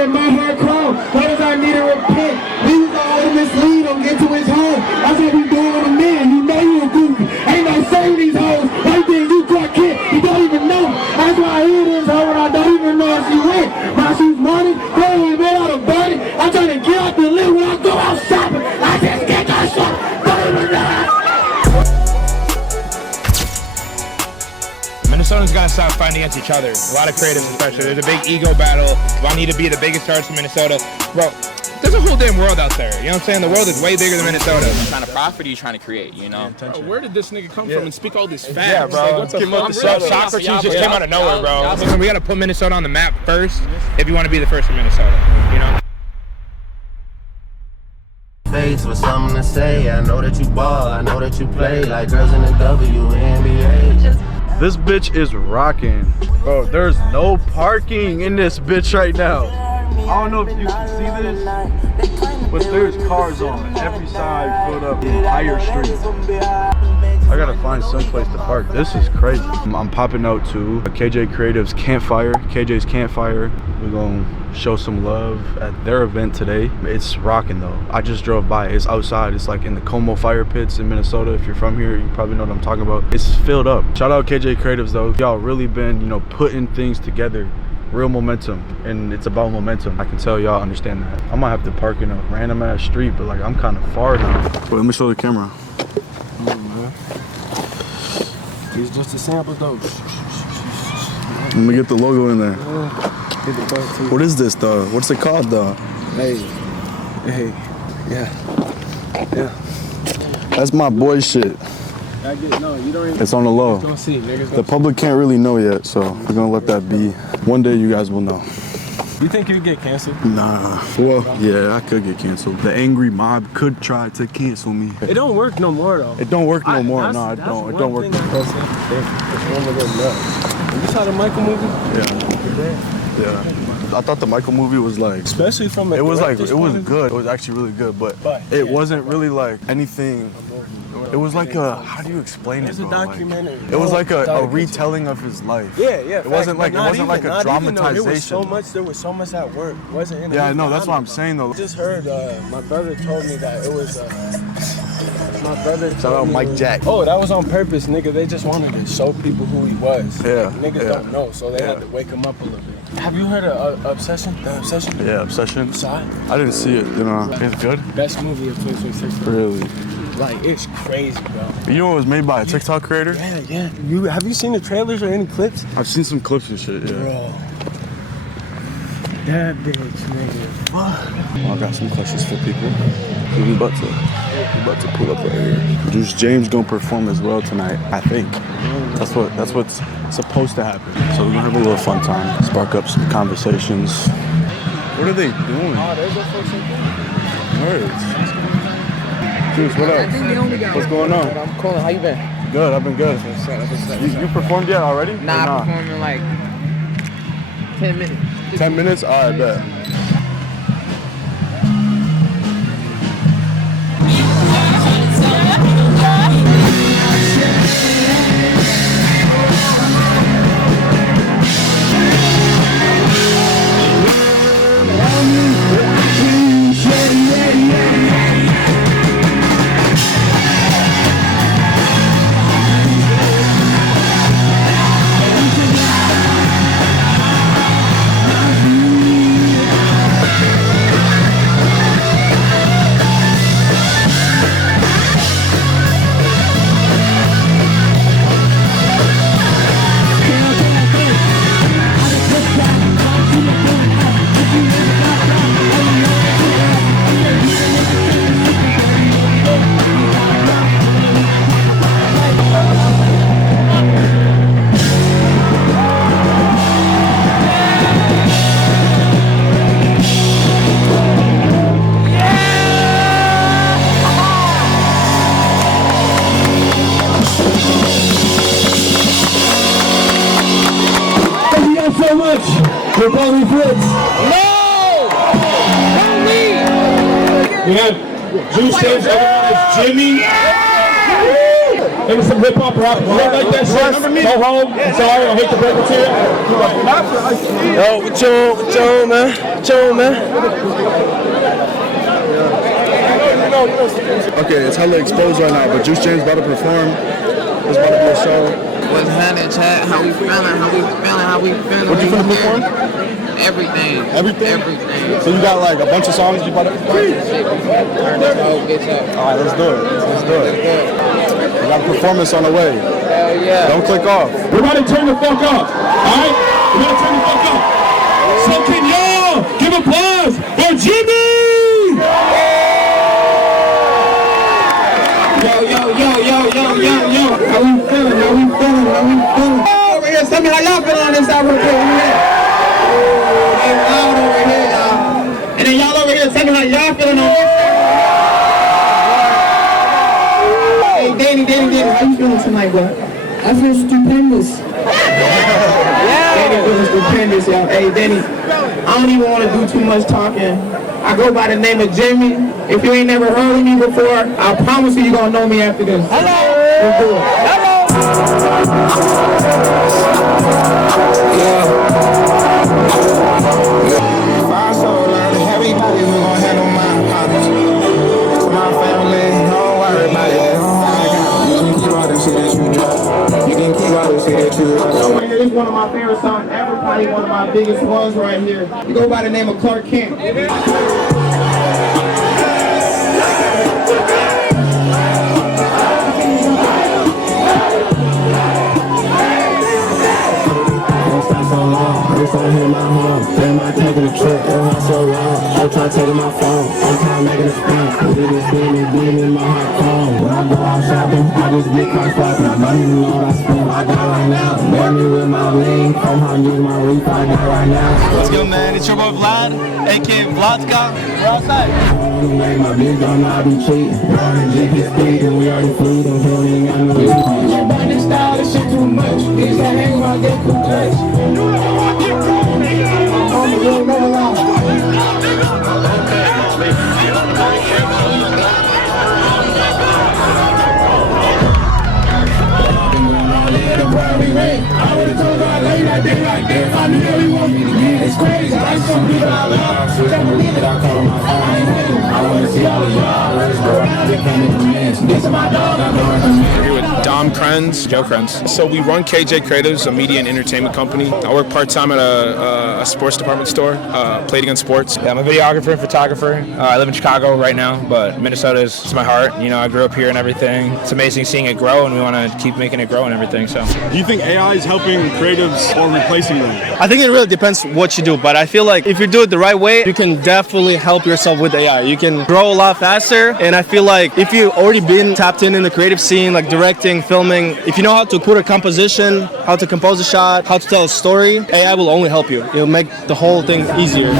get my hair curled. Brothers, I need to repent. We was all to mislead him, get to his home. That's what we doing with a man. You know you a goofy. Ain't no saving these hoes. Right there, you got kid. You don't even know. That's why I hear this hoe and I don't even know if she went. My shoes money, clothes made out of body. I'm trying to get out the live when I go out shopping. I just get that shit. Don't even know. Minnesotans gotta stop fighting against each other. A lot of creatives especially. There's a big ego battle. I need to be the biggest artist in Minnesota. Bro, there's a whole damn world out there. You know what I'm saying? The world is way bigger than Minnesota. What kind of profit are you trying to create, you know? Bro, where did this nigga come from and speak all this facts? Yeah, bro. Like, what the fuck? Socrates just came out of nowhere, bro. We gotta put Minnesota on the map first if you want to be the first in Minnesota, you know? Face with something to say. I know that you ball, I know that you play like girls in the WNBA. This bitch is rocking. Bro, there's no parking in this bitch right now. I don't know if you can see this, but there's cars on every side filled up the entire street. I gotta find someplace to park. This is crazy. I'm popping out to KJ Creative's campfire, KJ's campfire. We're gonna show some love at their event today. It's rocking though. I just drove by. It's outside. It's like in the Como fire pits in Minnesota. If you're from here, you probably know what I'm talking about. It's filled up. Shout out KJ Creatives though. Y'all really been, you know, putting things together. Real momentum, and it's about momentum. I can tell y'all understand that. I might have to park in a random ass street, but like I'm kind of far now. Wait, let me show the camera. It's just a sample though. Let me get the logo in there. What is this though? What's it called though? Hey, yeah. That's my boy shit. I get it. No, you don't even. It's on the low. Niggas gonna see. The public can't really know yet, so we're gonna let that be. One day you guys will know. You think you'd get canceled? Nah. Well, yeah, I could get canceled. The angry mob could try to cancel me. It don't work no more though. It don't work no more. No, it don't. It don't work. You saw the Michael movie? Yeah. I thought the Michael movie was like, Especially from a it was like, director's it was point of good. It was actually really good, but it wasn't really like anything. It was like a, how do you explain it, It's a bro? documentary. Like, it was like a retelling of his life. Yeah. It wasn't like a dramatization. There was so much at work. It wasn't in. Yeah, I know. That's what I'm saying though. I just heard. My brother told me that it was. My brother. Shout out Mike Jack. Oh, that was on purpose, nigga. They just wanted to show people who he was. Yeah. Niggas don't know, so they had to wake him up a little bit. Have you heard of Obsession? The Obsession? Yeah, Obsession. You saw it? I didn't see it. You know, it's good. Best movie of 2026. Really. Like, it's crazy, bro. You know it was made by a TikTok creator? Yeah. Have you seen the trailers or any clips? I've seen some clips and shit, yeah. Bro. That bitch, nigga. Fuck. I got some questions for people. We about to pull up right here. Juice James gonna perform as well tonight, I think. That's what's supposed to happen. So we're gonna have a little fun time, spark up some conversations. What are they doing? Oh, there's a first thing. Words. Juice, what up? What's going on? I'm calling. How you been? Good, I've been good. You performed yet already? Nah, I performed in like 10 minutes. 10 minutes? Alright, bet. We're calling Krenz. No! Don't leave! We have Juice James, otherwise Jimmy. Maybe some hip hop rock. You don't like that shit? Go home. I'm sorry, I hate to break it to you. Yo, what you, man? Okay, it's hella exposed right now, but Juice James about to perform. It's about to be a show. What's happening, chat? How we feeling? What you finna perform? Everything. So you got like a bunch of songs you about to perform? Turn this whole bitch up. Alright, let's do it. We got a performance on the way. Hell yeah. Don't click off. We're about to turn the fuck up. Alright? We're about to turn the fuck up. So can y'all give applause for Jimmy? Yo. How we feeling? Over here, tell me how y'all feeling on this side real quick. They loud over here, y'all. And then y'all over here, tell me how y'all feeling on this side. Hey, Danny, how you feeling tonight, bro? I feel stupendous. Danny feeling stupendous, y'all. Hey, Danny, I don't even want to do too much talking. I go by the name of Jimmy. If you ain't never heard of me before, I promise you're going to know me after this. Hello. Let's do it. Everybody who gon' handle my problems. To my family, don't worry about it. You can keep all the shit that you drop. You can keep all the shit that you drop. This is one of my favorite songs ever, probably one of my biggest ones right here. You go by the name of Clark Kent. If I hit my home, then I taking a trip, it was so long. I'm trying taking my phone, I'm trying making a spin. It is beaming, my heart calm. When I go out shopping, I just get caught fucking. I don't even know what I spend, I got right now. Bear me with my lean, come home, use my reef, I got right now. What's good, man? It's your boy Vlad, aka Vladka. We're outside. My bitch don't know I be cheating. GP speeding, we already flew, don't feel ain't got no reason. Your body style, this shit too much. These that hang around, get too much. It's crazy, I some people I love. Can't believe it, I call my phone. I wanna see all of y'all. This is my dog, I'm Here with Krenz, Joe Krenz. So we run KJ Creativez, a media and entertainment company. I work part-time at a sports department store, Played Against Sports. Yeah, I'm a videographer and photographer. I live in Chicago right now, but Minnesota is my heart. You know, I grew up here and everything. It's amazing seeing it grow, and we want to keep making it grow and everything. So, Do you think AI is helping creatives or replacing them? I think it really depends what you do, but I feel like if you do it the right way, you can definitely help yourself with AI. You can grow a lot faster, and I feel like if you've already been tapped in the creative scene, like directing, filming, if you know how to put a composition, how to compose a shot, how to tell a story, AI will only help you. It'll make the whole thing easier.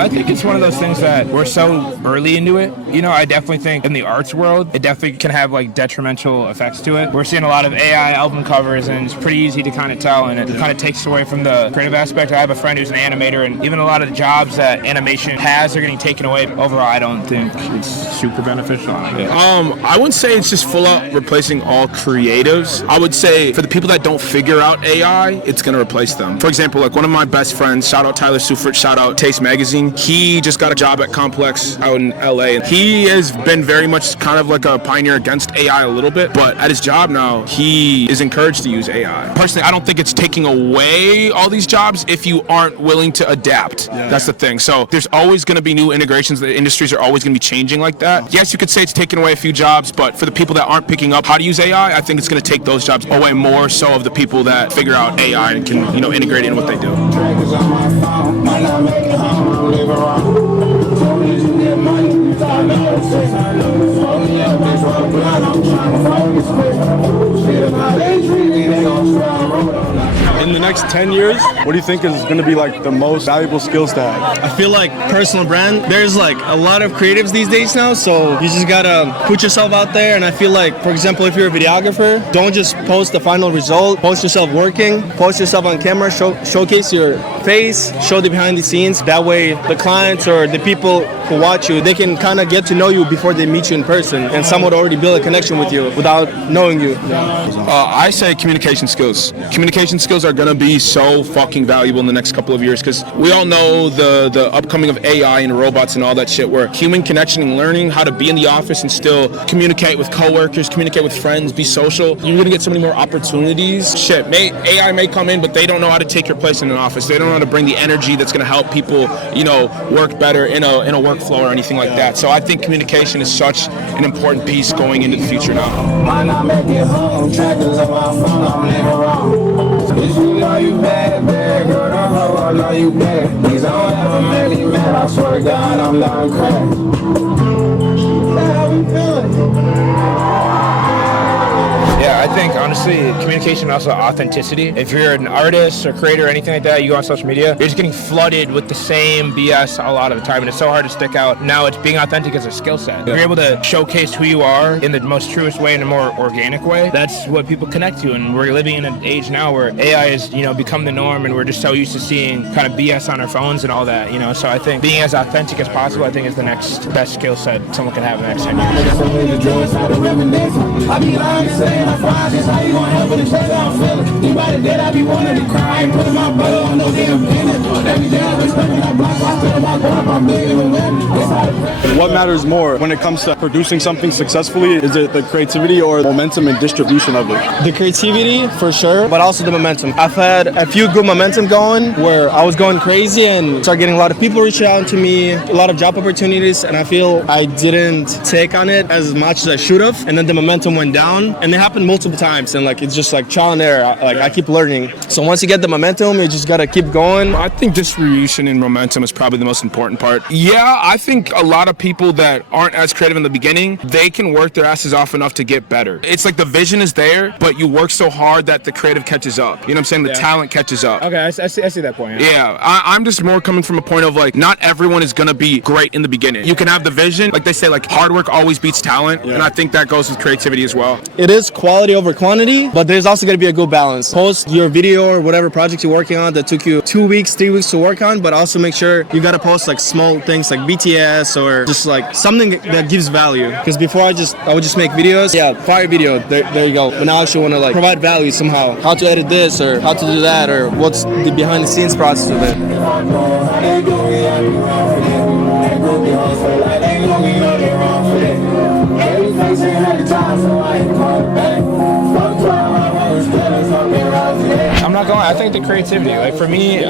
I think it's one of those things that we're so early into it. You know, I definitely think in the arts world, it definitely can have like detrimental effects to it. We're seeing a lot of AI album covers, and it's pretty easy to kind of tell, and it kind of takes away from the creative aspect. I have a friend who's an animator, and even a lot of the jobs that animation has are getting taken away. Overall, I don't think it's super beneficial. I wouldn't say it's just full out replacing all creatives. I would say for the people that don't figure out AI, it's going to replace them. For example, like one of my best friends, shout out Tyler Sufert, shout out Taste Magazine. He just got a job at Complex out in LA. He has been very much kind of like a pioneer against AI a little bit, but at his job now, he is encouraged to use AI. Personally, I don't think it's taking away all these jobs if you aren't willing to adapt. Yeah. That's the thing. So there's always going to be new integrations. The industries are always going to be changing like that. Yes, you could say it's taking away a few jobs, but for the people that aren't picking up how to use AI, I think it's going to take those jobs away more so of the people that figure out AI and can, you know, integrate it in what they do. In the next 10 years, what do you think is going to be like the most valuable skills to have? I feel like personal brand, there's like a lot of creatives these days now, so you just gotta put yourself out there. And I feel like, for example, if you're a videographer, don't just post the final result, post yourself working, post yourself on camera, showcase your face, show the behind the scenes. That way the clients or the people who watch you, they can kind of get to know you before they meet you in person, and someone already build a connection with you without knowing you. I say communication skills. Communication skills are going to be so fucking valuable in the next couple of years, because we all know the upcoming of AI and robots and all that shit, where human connection and learning how to be in the office and still communicate with coworkers, communicate with friends, be social. You're going to get so many more opportunities. AI may come in, but they don't know how to take your place in an office. They don't know how to bring the energy that's going to help people, work better in a workflow or anything like that. So I think communication is such an important piece going into the future now. Might not make it home, trackers on my phone, I'm living wrong. If you know you bad, girl, don't know I know you bad. Please don't ever make me mad, I swear to God, I'm down crack. How we feeling? Yeah, I think honestly, communication and also authenticity. If you're an artist or creator or anything like that, you go on social media, you're just getting flooded with the same BS a lot of the time, and it's so hard to stick out. Now it's being authentic as a skill set. If you're able to showcase who you are in the most truest way, in a more organic way, that's what people connect to. And we're living in an age now where AI has, become the norm, and we're just so used to seeing kind of BS on our phones and all that, So I think being as authentic as possible, I think, is the next best skill set someone can have in the next 10 years. I be lying saying I'm fine, just how you gonna help with the shit I'm feeling. You by the dead, I be wanting to cry, ain't putting my brother on no damn penance. Every day I was stuck that block, I still about going up, I'm big and women. What matters more when it comes to producing something successfully? Is it the creativity or momentum and distribution of it? The creativity, for sure, but also the momentum. I've had a few good momentum going where I was going crazy and started getting a lot of people reaching out to me, a lot of job opportunities, and I feel I didn't take on it as much as I should have. And then the momentum went down, and it happened multiple times, and it's just like trial and error. I keep learning. So once you get the momentum, you just gotta keep going. I think distribution and momentum is probably the most important part. Yeah, I think a lot of people that aren't as creative in the beginning, they can work their asses off enough to get better. It's like the vision is there, but you work so hard that the creative catches up. You know what I'm saying? The talent catches up. Okay, I see that point. Yeah, I'm just more coming from a point of not everyone is gonna be great in the beginning. You can have the vision, like they say, hard work always beats talent, and I think that goes with creativity as well. It is quality over quantity, but there's also gonna be a good balance. Post your video or whatever project you're working on that took you 2 weeks, 3 weeks to work on, but also make sure you gotta post small things like BTS or just something that gives value. Because before I would just make videos, fire video, there you go. But now I actually want to provide value somehow. How to edit this or how to do that or what's the behind the scenes process of it. I'm not going. I think the creativity. For me,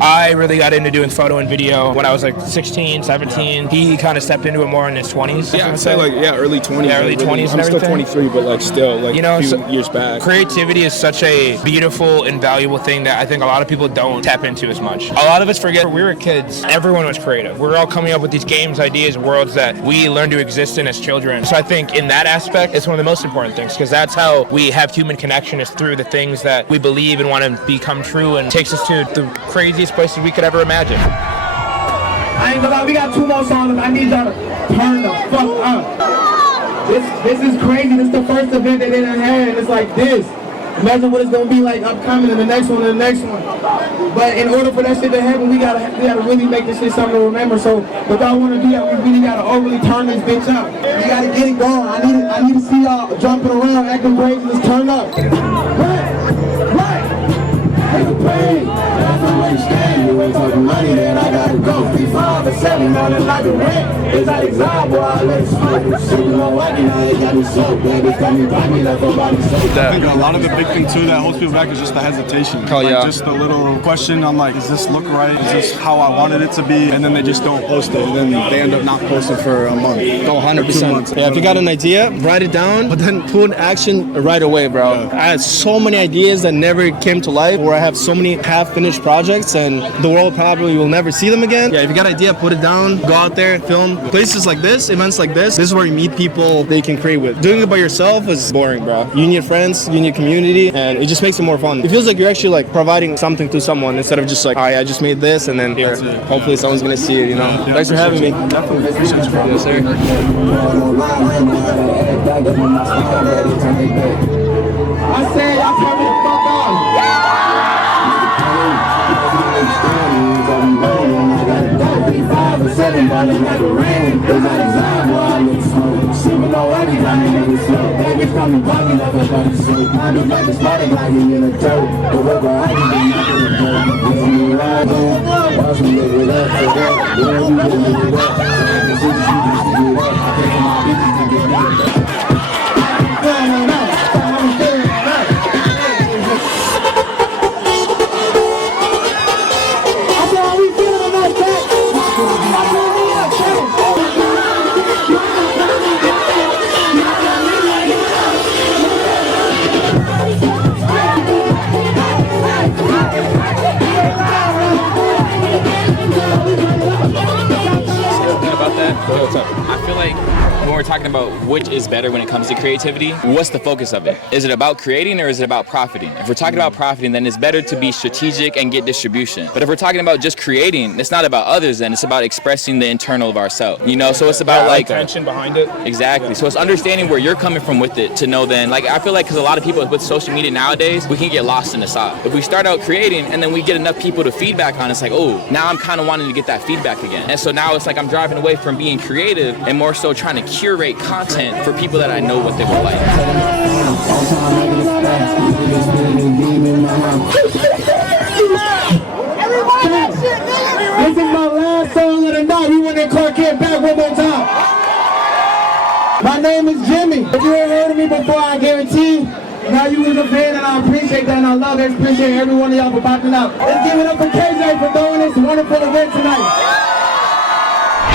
I really got into doing photo and video when I was 16, 17. He kind of stepped into it more in his 20s. Yeah, I'd say early 20s. Yeah, early 20s and I'm still 23, but still a few years back. Creativity is such a beautiful and valuable thing that I think a lot of people don't tap into as much. A lot of us forget when we were kids, everyone was creative. We were all coming up with these games, ideas, worlds that we learned to exist in as children. So I think in that aspect, it's one of the most important things, because that's how we have human connection, is through the things that we believe and want to become true, and takes us to the craziest places we could ever imagine. I ain't gonna lie, we got 2 more songs. I need y'all to turn the fuck up. This is crazy. This is the first event that they done had, and it's like this. Imagine what it's gonna be like upcoming and the next one and the next one. But in order for that shit to happen, we gotta really make this shit something to remember. So if I wanna do that, we really gotta overly turn this bitch up. We gotta get it going. I need to see y'all jumping around, acting crazy. Let's turn up. Right. Take a plane. That's the way you stand. You ain't talking money, then I gotta go. 3, 5, and 7 on it like a rent. It's like exile, boy. I let it smoke. Shit, you know what? Now it got me soaked. Baby, come and buy me like somebody soaked. I think a lot of the big thing too that holds people back is just the hesitation. Just the little question. I'm like, is this look right? Is this how I wanted it to be? And then they just don't post it, and then they end up not posting for a month. Go 100%. Yeah, if you got an idea, write it down, but then put action right away, bro. I had so many ideas that never came to life, where I have so many half-finished projects and the world probably will never see them again. Yeah, if you got an idea, put it down, go out there, film. Places like this, events like this is where you meet people that you can create with. Doing it by yourself is boring, bro. You need friends, you need community, and it just makes it more fun. It feels like you're actually like providing something to someone instead of just like, I just made this and then here, hopefully someone's gonna see it, you know? Thanks for having me. Definitely. Yes, sir. I say, y'all turn me the fuck on. I feel like when we're talking about which is better when it comes to creativity, what's the focus of it? Is it about creating or is it about profiting? If we're talking about profiting, then it's better to be strategic and get distribution. But if we're talking about just creating, it's not about others then, it's about expressing the internal of ourselves. You know, so it's about like intention behind it. Exactly. So it's understanding where you're coming from with it to know then, like I feel like because a lot of people with social media nowadays, we can get lost in the sauce. If we start out creating and then we get enough people to feedback on, it's like, oh, now I'm kind of wanting to get that feedback again. And so now it's like I'm driving away from being creative and more so trying to curate content for people that I know what they would like. This is my last song of the night. We want to clock it back one more time. My name is Jimmy. If you ain't heard of me before, I guarantee now you was a fan, and I appreciate that, and I love it. Appreciate every one of y'all for popping out. Let's give it up for KJ for throwing this wonderful event tonight.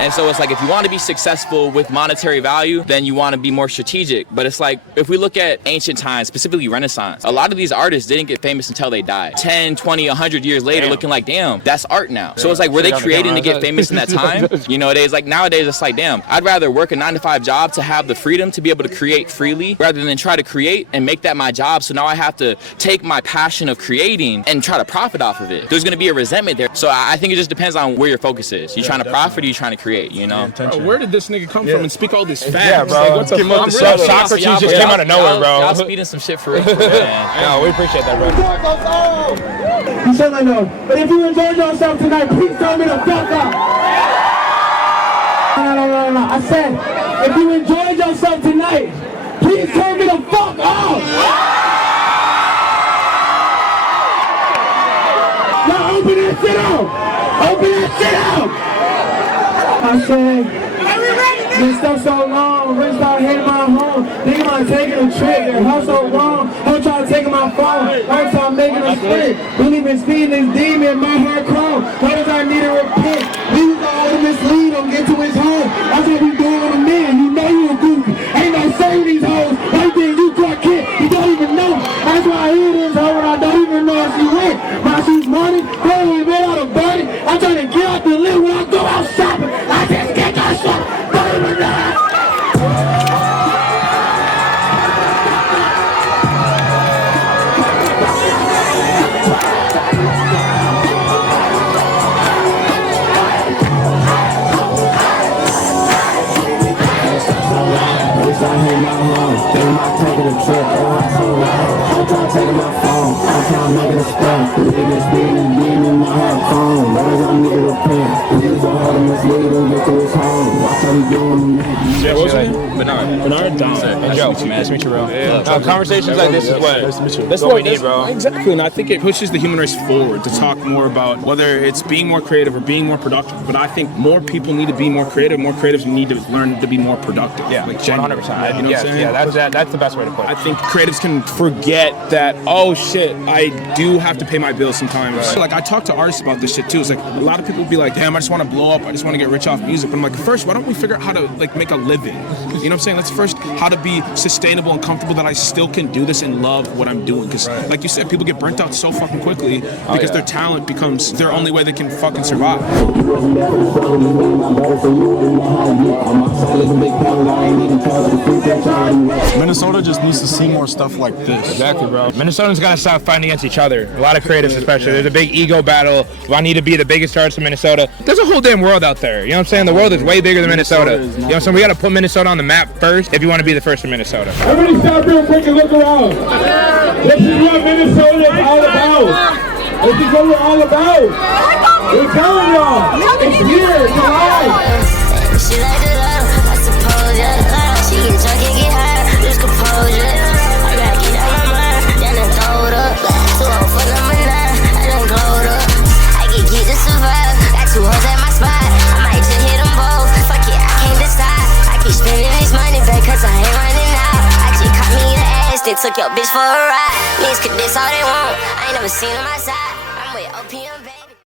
And so it's like if you want to be successful with monetary value, then you want to be more strategic. But it's like if we look at ancient times, specifically Renaissance, a lot of these artists didn't get famous until they died. 10, 20, 100 years later, looking like, damn, that's art now. So it's like, were they creating to get famous in that time? You know, nowadays it's like, damn, I'd rather work a 9-to-5 job to have the freedom to be able to create freely rather than try to create and make that my job. So now I have to take my passion of creating and try to profit off of it. There's going to be a resentment there. So I think it just depends on where your focus is. You trying to profit or you trying to create, you know? Bro, where did this nigga come from and speak all this facts? Yeah, bro. Like, what the fuck? Socrates just came out of nowhere, bro. Y'all speeding some shit for real, man. No, we appreciate that, bro. You said I know. But if you enjoyed yourself tonight, please turn me the fuck up. No. I said, if you enjoyed yourself tonight, please turn me the fuck up. Now open that shit out. Open that shit out. I said, been stuck so long, rich about hating my home. Thinking about taking a trip, their house so wrong. I'm trying to take my phone, every time making a sprint. Really been speeding this demon, my heart chrome. Notice I need to repent. These are all to mislead him, get to his home. That's what we doing on a man, you know you a goofy. Ain't no saving these hoes, right there you got kid, you don't even know. That's why I hear this hoe and I don't even know if she went. My she's money, going right out of body. I'm trying to get out the lift when I go out shopping. I just get that shit, don't even know. Bernard, and Joe. Nice to meet you, bro. Conversations like this is what we need, bro. Exactly, and I think it pushes the human race forward to talk more about whether it's being more creative or being more productive. But I think more people need to be more creative. More creatives need to learn to be more productive. Yeah, like 100%. You know what I'm saying? Yeah, that's the best way to put it. I think creatives can forget that, oh shit, I do have to pay my bills sometimes. Right. Like I talk to artists about this shit too. It's like a lot of people be like, damn, I just want to blow up. I just want to get rich off music. But I'm like, first, why don't we figure out how to like make a living? You You know what I'm saying? Let's first how to be sustainable and comfortable that I still can do this and love what I'm doing. Because like you said, people get burnt out so fucking quickly because their talent becomes their only way they can fucking survive. Minnesota just needs to see more stuff like this. Exactly, bro. Minnesotans gotta stop fighting against each other. A lot of creatives, especially. There's a big ego battle. If I need to be the biggest artist in Minnesota, there's a whole damn world out there. You know what I'm saying? The world is way bigger than Minnesota. You know what I'm saying? We gotta put Minnesota on the map first if you want to be the first in Minnesota. Everybody stop real quick and look around. This is what Minnesota is all about. This is what we're all about. We're telling y'all. It's here. It's alive. She like the love, I suppose, yeah. She get drunk and get high, lose composure. I gotta get out my mind, then I throw it up. Too old for number 9, I done glowed up. I get geek to survive, got 2 hoes at my spot. I might just hit them both, fuck it, I can't decide. I keep spending this money back cause I ain't running out. I just caught me an ass, then took your bitch for a ride. Niggas could diss all they want, I ain't never seen them outside. I'm with OPM.